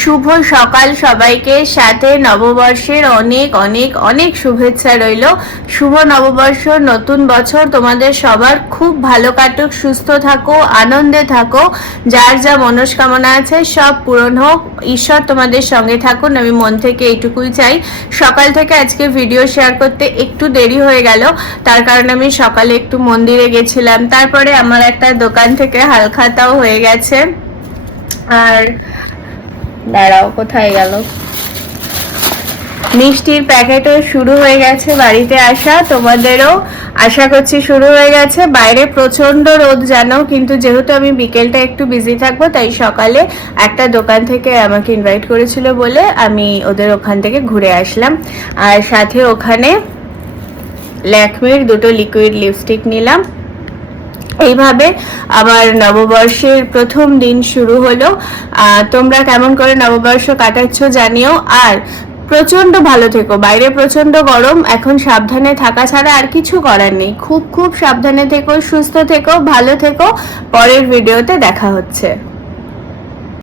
শুভ সকাল সবাইকে, সাথে নববর্ষের অনেক অনেক অনেক শুভেচ্ছা রইল। শুভ নববর্ষ, নতুন বছর তোমাদের সবার খুব ভালো কাটুক, সুস্থ থাকো, আনন্দে থাকো, যার যা মনস্কামনা আছে সব পূরণ হোক, ঈশ্বর তোমাদের সঙ্গে থাকুন। আমি মন থেকে এইটুকুই চাই। সকাল থেকে আজকে ভিডিও শেয়ার করতে একটু দেরি হয়ে গেল, তার কারণে আমি সকালে একটু মন্দিরে গেছিলাম, তারপরে আমার একটা দোকান থেকে হালখাতাও হয়ে গেছে। আর দাঁড়াও, কোথায় গেল, মিষ্টির প্যাকেটও শুরু হয়ে গেছে বাড়িতে আসা। তোমাদেরও আশা করছি শুরু হয়ে গেছে। বাইরে প্রচন্ড রোদ জানো, কিন্তু যেহেতু আমি বিকেলটা একটু বিজি থাকবো, তাই সকালে একটা দোকান থেকে আমাকে ইনভাইট করেছিল বলে আমি ওদের ওখান থেকে ঘুরে আসলাম। আর সাথে ওখানে ল্যাকমির দুটো লিকুইড লিপস্টিক নিলাম। এইভাবে আমার নববর্ষের প্রথম দিন শুরু হলো। তোমরা কেমন করে নববর্ষ কাটাচ্ছ জানিও। আর প্রচন্ড ভালো থেকো, বাইরে প্রচন্ড গরম, এখন সাবধানে থাকা ছাড়া আর কিছু করার নেই। খুব খুব সাবধানে থেকো, সুস্থ থেকো, ভালো থেকো। পরের ভিডিওতে দেখা হচ্ছে।